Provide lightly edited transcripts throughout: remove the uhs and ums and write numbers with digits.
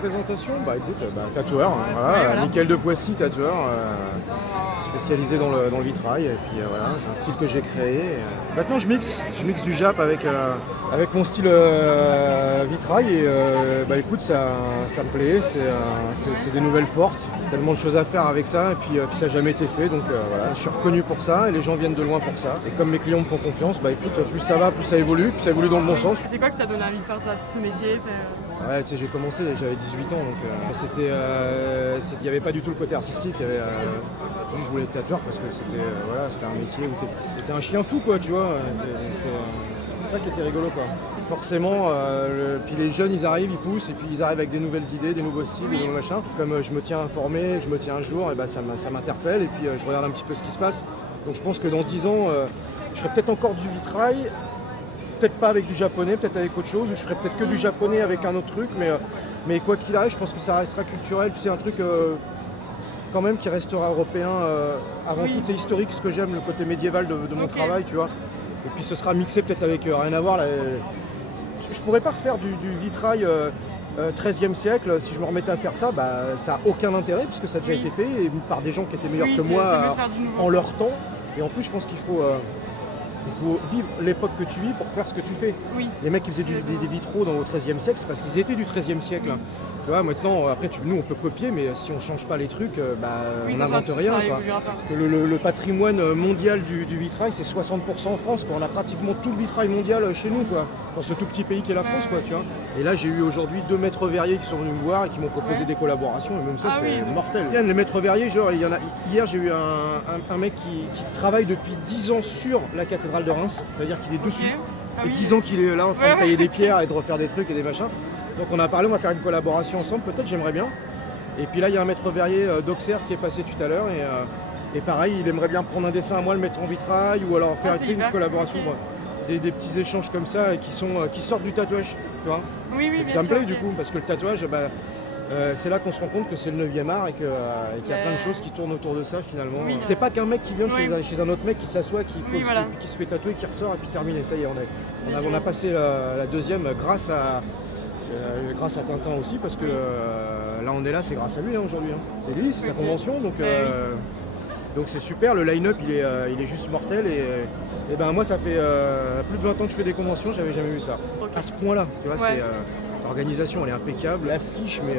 Présentation, bah écoute, tatoueur, hein, voilà. Mickaël de Poissy, tatoueur, spécialisé dans le vitrail, et puis voilà, un style que j'ai créé. Maintenant je mixe du Jap avec mon style vitrail, et bah écoute, ça me plaît, c'est des nouvelles portes, tellement de choses à faire avec ça, et puis ça n'a jamais été fait, donc voilà, je suis reconnu pour ça, et les gens viennent de loin pour ça. Et comme mes clients me font confiance, bah écoute, plus ça va, plus ça évolue dans le bon sens. C'est quoi qui t'a donné envie de faire ce métier? Ouais, tu sais, j'ai commencé, j'avais 18 ans, donc il n'y avait pas du tout le côté artistique, il y avait, juste je voulais être tatoueur parce que c'était un métier où t'étais un chien fou, quoi, tu vois, c'est ça qui était rigolo, quoi. Forcément, puis les jeunes, ils arrivent, ils poussent, et puis ils arrivent avec des nouvelles idées, des nouveaux styles, des nouveaux machins. Comme je me tiens informé, je me tiens à jour, et bah, ça m'interpelle, et puis je regarde un petit peu ce qui se passe. Donc je pense que dans 10 ans, je ferai peut-être encore du vitrail, peut-être pas avec du japonais, peut-être avec autre chose, ou je ferai peut-être que du japonais avec un autre truc, mais quoi qu'il arrive, je pense que ça restera culturel, c'est un truc quand même qui restera européen avant tout, c'est historique, ce que j'aime, le côté médiéval de mon travail, tu vois. Et puis ce sera mixé peut-être avec rien à voir. Là, je pourrais pas refaire du vitrail 13e siècle, si je me remettais à faire ça, bah, ça n'a aucun intérêt, puisque ça a déjà été fait, et par des gens qui étaient meilleurs que moi en leur temps, et en plus je pense qu'il faut vivre l'époque que tu vis pour faire ce que tu fais. Oui. Les mecs qui faisaient des vitraux dans le XIIIe siècle, c'est parce qu'ils étaient du XIIIe siècle. Oui. Tu vois, maintenant, après, nous, on peut copier, mais si on ne change pas les trucs, on n'invente rien. Parce que le patrimoine mondial du vitrail, c'est 60% en France, quoi. On a pratiquement tout le vitrail mondial chez nous, quoi, dans ce tout petit pays qu'est la France, quoi, tu vois. Et là, j'ai eu aujourd'hui 2 maîtres verriers qui sont venus me voir et qui m'ont proposé des collaborations, et même ça, c'est mortel. Les maîtres verriers, genre, hier, j'ai eu un mec qui travaille depuis 10 ans sur la cathédrale de Reims, c'est-à-dire qu'il est dessus. Ça fait 10 ans qu'il est là en train de tailler des pierres et de refaire des trucs et des machins. Donc on a parlé, on va faire une collaboration ensemble, peut-être, j'aimerais bien. Et puis là, il y a un maître verrier d'Auxerre qui est passé tout à l'heure, et pareil, il aimerait bien prendre un dessin à moi, le mettre en vitrail, ou alors faire une collaboration, des petits échanges comme ça qui sortent du tatouage, tu vois. Oui, bien ça me plaît du coup, parce que le tatouage, c'est là qu'on se rend compte que c'est le 9e art et qu'il y a plein de choses qui tournent autour de ça finalement. Oui, c'est pas qu'un mec qui vient chez un autre mec qui s'assoit, qui pose, qui se fait tatouer, qui ressort et puis terminé, ça y est, on a passé la deuxième grâce à Tintin aussi, parce que là on est là, c'est grâce à lui aujourd'hui. C'est lui, c'est sa convention, donc c'est super, le line-up il est juste mortel, et ben moi ça fait plus de 20 ans que je fais des conventions, j'avais jamais vu ça. À ce point-là, tu vois, l'organisation elle est impeccable, l'affiche mais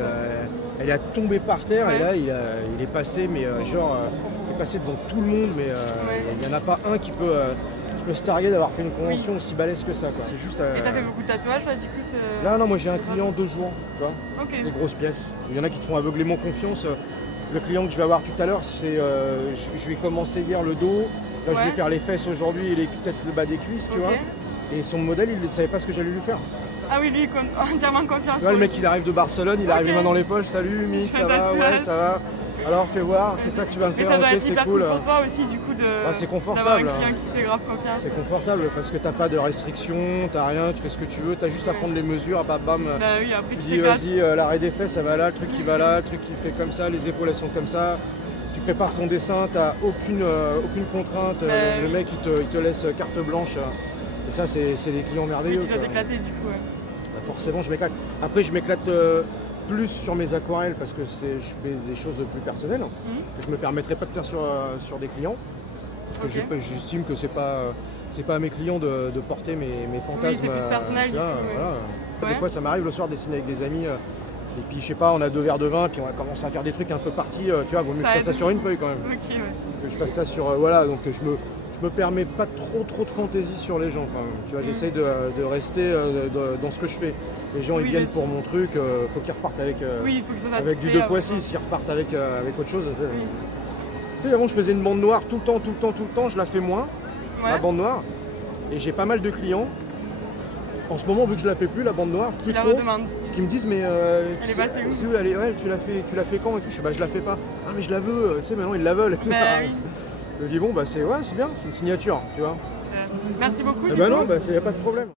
elle est tombée par terre, et là il est passé, mais il est passé devant tout le monde, mais il n'y en a pas un qui peut se targuer d'avoir fait une convention aussi balèze que ça, quoi. C'est juste, Et t'as fait beaucoup de tatouages là, du coup Là non, moi j'ai un client 2 jours, tu vois, des grosses pièces. Il y en a qui te font aveuglément confiance. Le client que je vais avoir tout à l'heure, je vais commencer hier le dos, là je vais faire les fesses aujourd'hui et peut-être le bas des cuisses, tu vois. Et son modèle, il ne savait pas ce que j'allais lui faire. Ah oui, lui, entièrement confiance. Tu vois, le mec il arrive de Barcelone, il arrive les mains dans les poches, salut Mick, ça va, ouais, ça va. Alors fais voir, c'est ça que tu vas me faire, ok, c'est cool. Pour toi aussi du coup c'est confortable, d'avoir un client qui se fait grave confiance. C'est confortable parce que t'as pas de restrictions, t'as rien, tu fais ce que tu veux, t'as juste à prendre les mesures, bam, après tu dis vas-y, l'arrêt des fesses ça va là, le truc qui va là, le truc qui fait comme ça, les épaules elles sont comme ça. Tu prépares ton dessin, t'as aucune contrainte, le mec il te laisse carte blanche. Et ça c'est des clients merveilleux. Tu dois t'éclater du coup. Forcément je m'éclate. Après je m'éclate plus sur mes aquarelles parce que je fais des choses plus personnelles que je me permettrai pas de faire sur des clients, parce que j'estime que c'est pas à mes clients de porter mes fantasmes. Oui, c'est plus personnel du coup. Des fois ça m'arrive le soir de dessiner avec des amis, et puis je sais pas, on a 2 verres de vin, puis on va commencer à faire des trucs un peu partis, tu vois, vaut mieux que je fasse ça sur une feuille quand même. Que je fasse ça sur, donc je me permets pas trop de fantaisie sur les gens quand même. Tu vois, j'essaye de rester dans ce que je fais. Les gens ils viennent pour mon truc, faut qu'ils repartent avec du De Poissy. S'ils repartent avec autre chose, Tu sais, avant, je faisais une bande noire tout le temps, je la fais moins, la Ouais. bande noire. Et j'ai pas mal de clients. En ce moment, vu que je la fais plus, la bande noire, Tu plus la trop, redemandes. qui me disent, mais Elle est passée où c'est où, ouais, tu l'as fait quand et tout. Je fais, bah, je la fais pas. Ah, mais je la veux, tu sais, maintenant, ils la veulent. Bah oui. Je dis, bon, bah, c'est bien, c'est une signature, tu vois. Merci beaucoup. Eh du bah coup. non, bah, y a pas de problème.